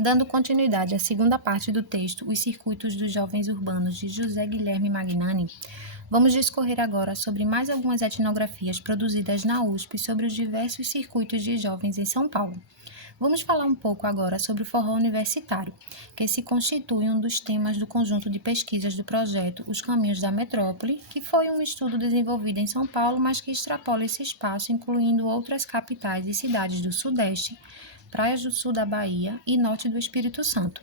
Dando continuidade à segunda parte do texto, Os Circuitos dos Jovens Urbanos, de José Guilherme Magnani, vamos discorrer agora sobre mais algumas etnografias produzidas na USP sobre os diversos circuitos de jovens em São Paulo. Vamos falar um pouco agora sobre o forró universitário, que se constitui um dos temas do conjunto de pesquisas do projeto Os Caminhos da Metrópole, que foi um estudo desenvolvido em São Paulo, mas que extrapola esse espaço, incluindo outras capitais e cidades do Sudeste, praias do sul da Bahia e norte do Espírito Santo.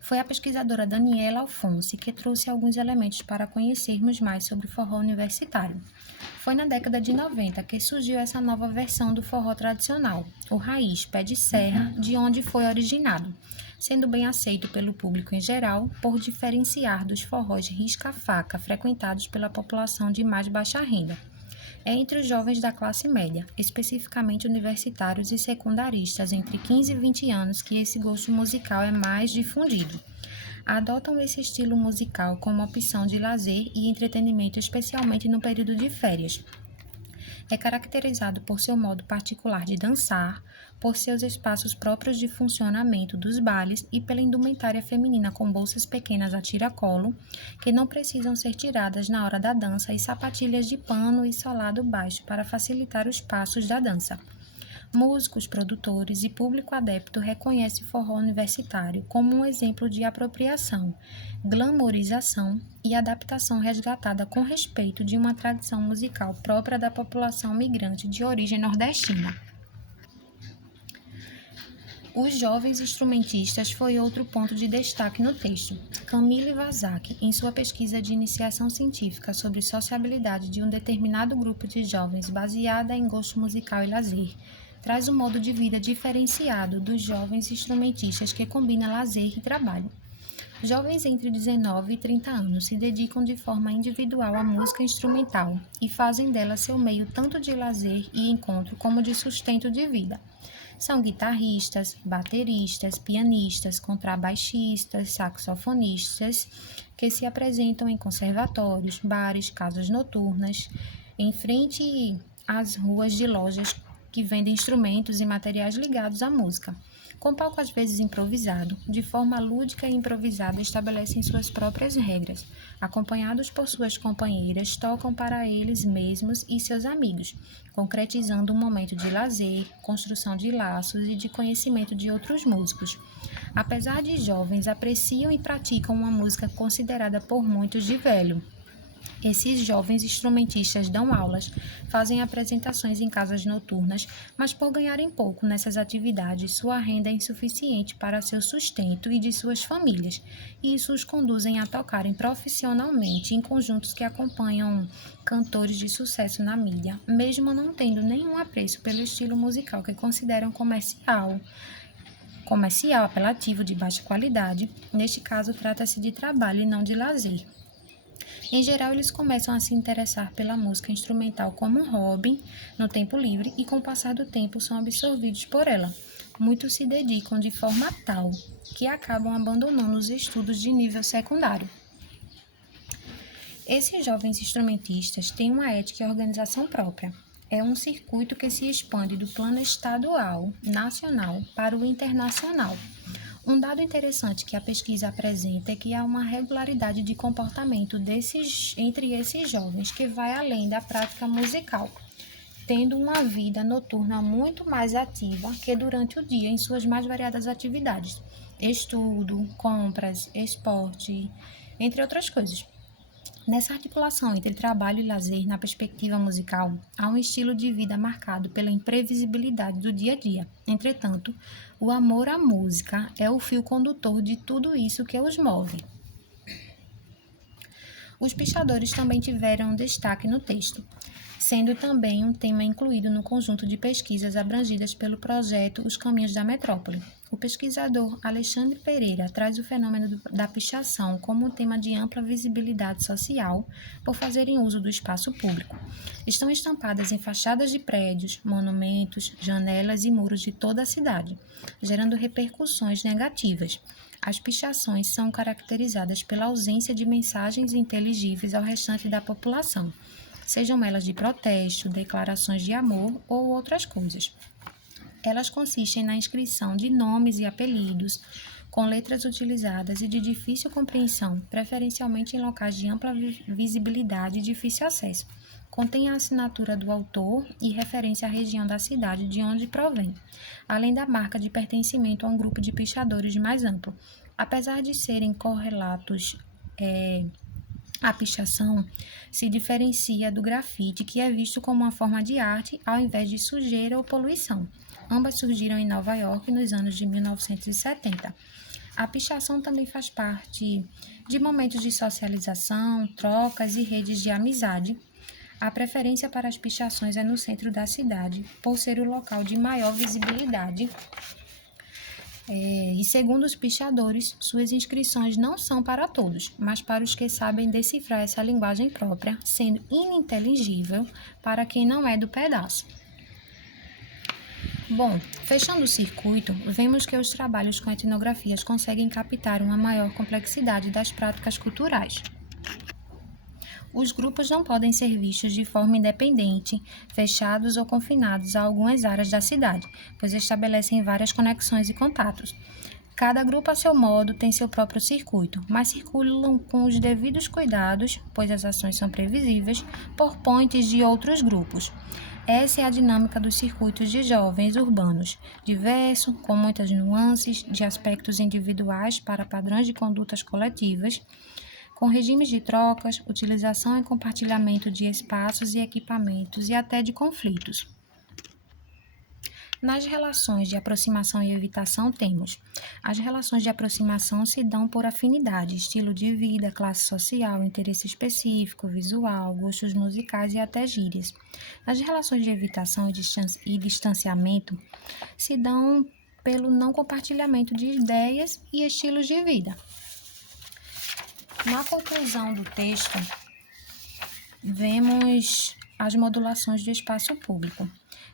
Foi a pesquisadora Daniela Alfonsi que trouxe alguns elementos para conhecermos mais sobre o forró universitário. Foi na década de 90 que surgiu essa nova versão do forró tradicional, o raiz pé de serra, de onde foi originado, sendo bem aceito pelo público em geral por diferenciar dos forróis risca-faca frequentados pela população de mais baixa renda. É entre os jovens da classe média, especificamente universitários e secundaristas entre 15 e 20 anos, que esse gosto musical é mais difundido. Adotam esse estilo musical como opção de lazer e entretenimento, especialmente no período de férias. É caracterizado por seu modo particular de dançar, por seus espaços próprios de funcionamento dos bailes e pela indumentária feminina com bolsas pequenas a tiracolo, que não precisam ser tiradas na hora da dança, e sapatilhas de pano e solado baixo para facilitar os passos da dança. Músicos, produtores e público adepto reconhecem o forró universitário como um exemplo de apropriação, glamorização e adaptação resgatada com respeito de uma tradição musical própria da população migrante de origem nordestina. Os jovens instrumentistas foi outro ponto de destaque no texto. Camille Vazak, em sua pesquisa de iniciação científica sobre sociabilidade de um determinado grupo de jovens baseada em gosto musical e lazer, traz um modo de vida diferenciado dos jovens instrumentistas que combina lazer e trabalho. Jovens entre 19 e 30 anos se dedicam de forma individual à música instrumental e fazem dela seu meio tanto de lazer e encontro como de sustento de vida. São guitarristas, bateristas, pianistas, contrabaixistas, saxofonistas, que se apresentam em conservatórios, bares, casas noturnas, em frente às ruas de lojas que vendem instrumentos e materiais ligados à música. Com palco às vezes improvisado, de forma lúdica e improvisada estabelecem suas próprias regras. Acompanhados por suas companheiras, tocam para eles mesmos e seus amigos, concretizando um momento de lazer, construção de laços e de conhecimento de outros músicos. Apesar de jovens, apreciam e praticam uma música considerada por muitos de velho. Esses jovens instrumentistas dão aulas, fazem apresentações em casas noturnas, mas por ganharem pouco nessas atividades, sua renda é insuficiente para seu sustento e de suas famílias, e isso os conduzem a tocarem profissionalmente em conjuntos que acompanham cantores de sucesso na mídia, mesmo não tendo nenhum apreço pelo estilo musical que consideram comercial, apelativo, de baixa qualidade. Neste caso, trata-se de trabalho e não de lazer. Em geral, eles começam a se interessar pela música instrumental como um hobby no tempo livre e, com o passar do tempo, são absorvidos por ela. Muitos se dedicam de forma tal que acabam abandonando os estudos de nível secundário. Esses jovens instrumentistas têm uma ética e organização própria. É um circuito que se expande do plano estadual, nacional, para o internacional. Um dado interessante que a pesquisa apresenta é que há uma regularidade de comportamento entre esses jovens que vai além da prática musical, tendo uma vida noturna muito mais ativa que durante o dia em suas mais variadas atividades, estudo, compras, esporte, entre outras coisas. Nessa articulação entre trabalho e lazer na perspectiva musical, há um estilo de vida marcado pela imprevisibilidade do dia a dia. Entretanto, o amor à música é o fio condutor de tudo isso que os move. Os pichadores também tiveram destaque no texto, sendo também um tema incluído no conjunto de pesquisas abrangidas pelo projeto Os Caminhos da Metrópole. O pesquisador Alexandre Pereira traz o fenômeno da pichação como um tema de ampla visibilidade social por fazerem uso do espaço público. Estão estampadas em fachadas de prédios, monumentos, janelas e muros de toda a cidade, gerando repercussões negativas. As pichações são caracterizadas pela ausência de mensagens inteligíveis ao restante da população, sejam elas de protesto, declarações de amor ou outras coisas. Elas consistem na inscrição de nomes e apelidos, com letras utilizadas e de difícil compreensão, preferencialmente em locais de ampla visibilidade e difícil acesso. Contém a assinatura do autor e referência à região da cidade de onde provém, além da marca de pertencimento a um grupo de pichadores mais amplo. Apesar de serem correlatos, a pichação se diferencia do grafite, que é visto como uma forma de arte ao invés de sujeira ou poluição. Ambas surgiram em Nova York nos anos de 1970. A pichação também faz parte de momentos de socialização, trocas e redes de amizade. A preferência para as pichações é no centro da cidade, por ser o local de maior visibilidade. E segundo os pichadores, suas inscrições não são para todos, mas para os que sabem decifrar essa linguagem própria, sendo ininteligível para quem não é do pedaço. Bom, fechando o circuito, vemos que os trabalhos com etnografias conseguem captar uma maior complexidade das práticas culturais. Os grupos não podem ser vistos de forma independente, fechados ou confinados a algumas áreas da cidade, pois estabelecem várias conexões e contatos. Cada grupo, a seu modo, tem seu próprio circuito, mas circulam com os devidos cuidados, pois as ações são previsíveis, por pontes de outros grupos. Essa é a dinâmica dos circuitos de jovens urbanos, diverso, com muitas nuances, de aspectos individuais para padrões de condutas coletivas, com regimes de trocas, utilização e compartilhamento de espaços e equipamentos e até de conflitos. Nas relações de aproximação e evitação temos: as relações de aproximação se dão por afinidade, estilo de vida, classe social, interesse específico, visual, gostos musicais e até gírias. As relações de evitação e distanciamento se dão pelo não compartilhamento de ideias e estilos de vida. Na conclusão do texto, vemos as modulações do espaço público.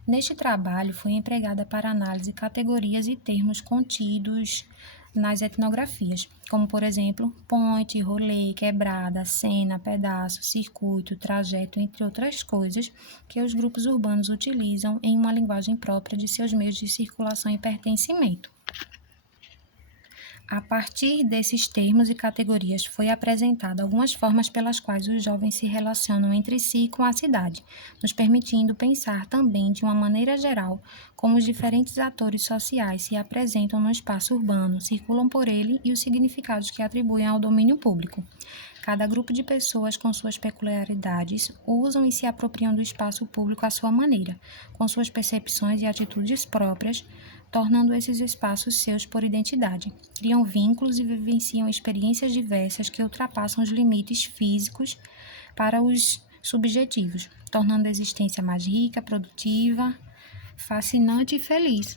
Neste trabalho, foi empregada para análise categorias e termos contidos nas etnografias, como, por exemplo, ponte, rolê, quebrada, cena, pedaço, circuito, trajeto, entre outras coisas que os grupos urbanos utilizam em uma linguagem própria de seus meios de circulação e pertencimento. A partir desses termos e categorias, foi apresentada algumas formas pelas quais os jovens se relacionam entre si e com a cidade, nos permitindo pensar também, de uma maneira geral, como os diferentes atores sociais se apresentam no espaço urbano, circulam por ele e os significados que atribuem ao domínio público. Cada grupo de pessoas com suas peculiaridades usam e se apropriam do espaço público à sua maneira, com suas percepções e atitudes próprias, tornando esses espaços seus por identidade. Criam vínculos e vivenciam experiências diversas que ultrapassam os limites físicos para os subjetivos, tornando a existência mais rica, produtiva, fascinante e feliz.